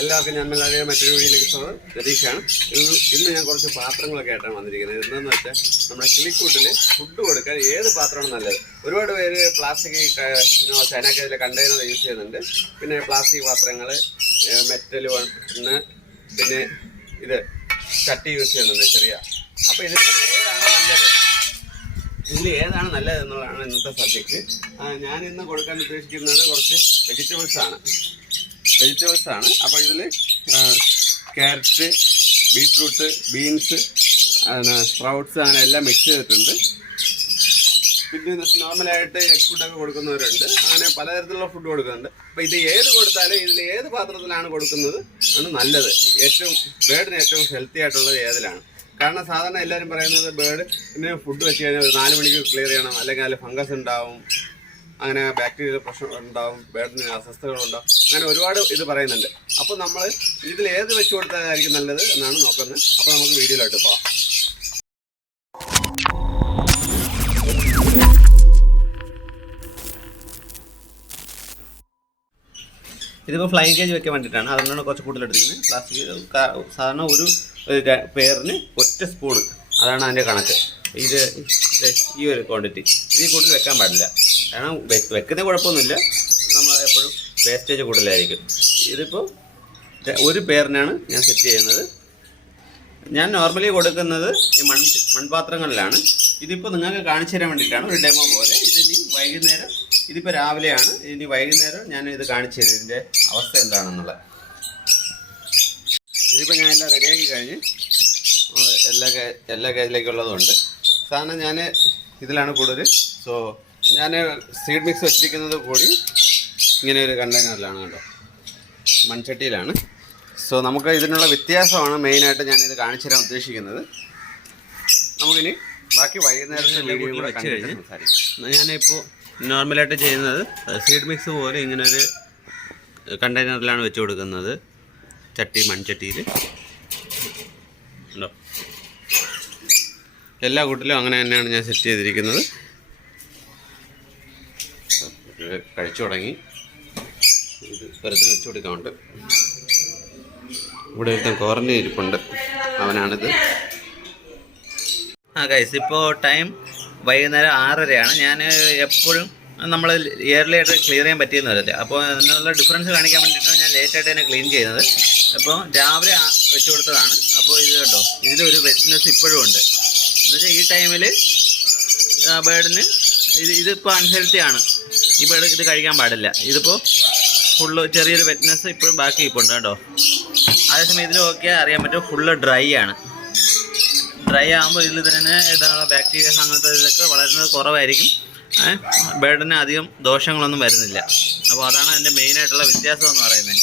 എല്ലാവർക്കും ഞാൻ മറ്റൊരു വീഡിയോയിലേക്ക് പ്രതീക്ഷയാണ്. ഇന്ന് ഞാൻ കുറച്ച് പാത്രങ്ങളൊക്കെ ആയിട്ടാണ് വന്നിരിക്കുന്നത്. എന്താണെന്ന് വെച്ചാൽ നമ്മുടെ കിളിക്കൂട്ടിൽ ഫുഡ് കൊടുക്കാൻ ഏത് പാത്രമാണ് നല്ലത്. ഒരുപാട് പേര് പ്ലാസ്റ്റിക് ചൈനക്കതിലെ കണ്ടെയ്നർ യൂസ് ചെയ്യുന്നുണ്ട്. പിന്നെ പ്ലാസ്റ്റിക് പാത്രങ്ങൾ, മെറ്റൽ മണ്ണ്, പിന്നെ ഇത് ചട്ടി യൂസ് ചെയ്യുന്നുണ്ട് ചെറിയ. അപ്പോൾ ഇതിൽ ഏതാണ് നല്ലത് എന്നുള്ളതാണ് ഇന്നത്തെ സബ്ജക്റ്റ്. ഞാൻ ഇന്ന് കൊടുക്കാൻ ഉദ്ദേശിക്കുന്നത് കുറച്ച് വെജിറ്റബിൾസ് ആണ്. അപ്പോൾ ഇതിൽ ക്യാരറ്റ്, ബീട്രൂട്ട്, ബീൻസ്, സ്പ്രൗട്ട്സ് അങ്ങനെ എല്ലാം മിക്സ് ചെയ്തിട്ടുണ്ട്. പിന്നെ നോർമലായിട്ട് എഗ് ഫുഡൊക്കെ കൊടുക്കുന്നവരുണ്ട്. അങ്ങനെ പലതരത്തിലുള്ള ഫുഡ് കൊടുക്കുന്നുണ്ട്. അപ്പോൾ ഇത് ഏത് കൊടുത്താലും ഇതിൽ ഏത് പാത്രത്തിലാണ് കൊടുക്കുന്നത് ആണ് നല്ലത്. ബേർഡിന് ഏറ്റവും ഹെൽത്തി ആയിട്ടുള്ളത് ഏതിലാണ്. കാരണം സാധാരണ എല്ലാവരും പറയുന്നത് ബേർഡിന് ഫുഡ് വെച്ച് കഴിഞ്ഞാൽ ഒരു 4 മണിക്ക് ക്ലിയർ ചെയ്യണം, അല്ലെങ്കിൽ അതിൽ ഫംഗസ് ഉണ്ടാവും, അങ്ങനെ ബാക്ടീരിയൽ പ്രശ്നം ഉണ്ടാവും, ബേർഡിന് അസ്വസ്ഥതകളുണ്ടാവും, അങ്ങനെ ഒരുപാട് ഇത് പറയുന്നുണ്ട്. അപ്പോൾ നമ്മൾ ഇതിൽ ഏത് വെച്ച് കൊടുത്താലായിരിക്കും നല്ലത് എന്നാണ് നോക്കുന്നത്. അപ്പോൾ നമുക്ക് വീഡിയോയിലോട്ട് പോകാം. ഇതിപ്പോൾ ഫ്ലൈങ് കേജ് വെക്കാൻ വേണ്ടിയിട്ടാണ്. അതുകൊണ്ടാണ് കുറച്ച് കൂടുതലെടുത്തിരിക്കുന്നത്. പ്ലാസ്റ്റിക് സാധാരണ ഒരു പേരിന് ഒറ്റ സ്പൂണ്, അതാണ് അതിൻ്റെ കണക്ക്. ഈ ഒരു ക്വാണ്ടിറ്റി ഇതിൽ കൂടുതൽ വെക്കാൻ പാടില്ല. കാരണം വെക്കുന്ന കുഴപ്പമൊന്നുമില്ല, നമ്മൾ എപ്പോഴും വേസ്റ്റേജ് കൂടുതലായിരിക്കും. ഇതിപ്പോൾ ഒരു പേരിനാണ് ഞാൻ സെറ്റ് ചെയ്യുന്നത്. ഞാൻ നോർമലി കൊടുക്കുന്നത് ഈ മൺപാത്രങ്ങളിലാണ്. ഇതിപ്പോൾ നിങ്ങൾക്ക് കാണിച്ചു തരാൻ വേണ്ടിയിട്ടാണ്, ഒരു ഡെമോ പോലെ. ഇതിനി വൈകുന്നേരം, ഇതിപ്പോൾ രാവിലെയാണ്, ഇനി വൈകുന്നേരം ഞാൻ ഇത് കാണിച്ചു തരും ഇതിൻ്റെ അവസ്ഥ എന്താണെന്നുള്ളത്. ഇതിപ്പോൾ ഞാൻ എല്ലാം റെഡിയാക്കി കഴിഞ്ഞ് എല്ലാ കേജിലേക്കുള്ളതുണ്ട്. സാധാരണ ഞാൻ ഇതിലാണ് കൂടുതൽ. സോ ഞാൻ സീഡ് മിക്സ് വെച്ചിരിക്കുന്നത് കൂടി ഇങ്ങനെ ഒരു കണ്ടെയ്നറിലാണ്, കേട്ടോ, മൺചട്ടിയിലാണ്. സോ നമുക്ക് ഇതിനുള്ള വ്യത്യാസമാണ് മെയിനായിട്ട് ഞാനിത് കാണിച്ചു തരാൻ ഉദ്ദേശിക്കുന്നത്. നമുക്കിനി ബാക്കി വൈകുന്നേരത്തെ വീഡിയോ കൂടെ വെച്ച് കഴിഞ്ഞ് സംസാരിക്കാം. ഞാനിപ്പോൾ നോർമലായിട്ട് ചെയ്യുന്നത് സീഡ് മിക്സ് പോലെ ഇങ്ങനൊരു കണ്ടെയ്നറിലാണ് വെച്ച് കൊടുക്കുന്നത്. മൺചട്ടിയിൽ ഉണ്ടോ, എല്ലാ കൂട്ടിലും അങ്ങനെ തന്നെയാണ് ഞാൻ സെറ്റ് ചെയ്തിരിക്കുന്നത്. കഴിച്ചു തുടങ്ങി. ഇത് വെറുതെ വെച്ച് കൊടുക്കാറുണ്ട്. ഇവിടെ ഒരുത്തൻ ക്വാറന്റൈൻ ഇരിപ്പുണ്ട്, അവനാണിത്. ഗൈസ്, ഇപ്പോൾ ടൈം വൈകുന്നേരം 6:30 ഞാൻ എപ്പോഴും നമ്മൾ ഇയർലി ആയിട്ട് ക്ലിയർ ചെയ്യാൻ പറ്റിയെന്ന് വരില്ല. അപ്പോൾ അതിനുള്ള ഡിഫറൻസ് കാണിക്കാൻ വേണ്ടിയിട്ടാണ് ഞാൻ ലേറ്റായിട്ട് തന്നെ ക്ലീൻ ചെയ്യുന്നത്. അപ്പോൾ രാവിലെ വെച്ച് കൊടുത്തതാണ്. അപ്പോൾ ഇത് കണ്ടോ, ഇതിലൊരു വെറ്റ്നെസ് ഇപ്പോഴും ഉണ്ട്. എന്നുവെച്ചാൽ ഈ ടൈമിൽ ബേർഡിന് ഇതിപ്പോൾ അൺഹെൽത്തി ആണ്. ഈ ബേർഡ് ഇത് കഴിക്കാൻ പാടില്ല. ഇതിപ്പോൾ ഫുള്ള് ചെറിയൊരു വെറ്റ്നെസ് ഇപ്പോഴും ബാക്കി ഇപ്പോൾ ഉണ്ട്, കേട്ടോ. അതേസമയം ഇതിൽ നോക്കിയാൽ അറിയാൻ പറ്റും ഫുള്ള് ഡ്രൈ ആണ്. ഡ്രൈ ആകുമ്പോൾ ഇതിൽ തന്നെ ഇതാണുള്ള ബാക്ടീരിയസ് അങ്ങനത്തെ ഇതൊക്കെ വളരുന്നത് കുറവായിരിക്കും. ബേർഡിന് അധികം ദോഷങ്ങളൊന്നും വരുന്നില്ല. അപ്പോൾ അതാണ് അതിൻ്റെ മെയിനായിട്ടുള്ള വ്യത്യാസം എന്ന് പറയുന്നത്.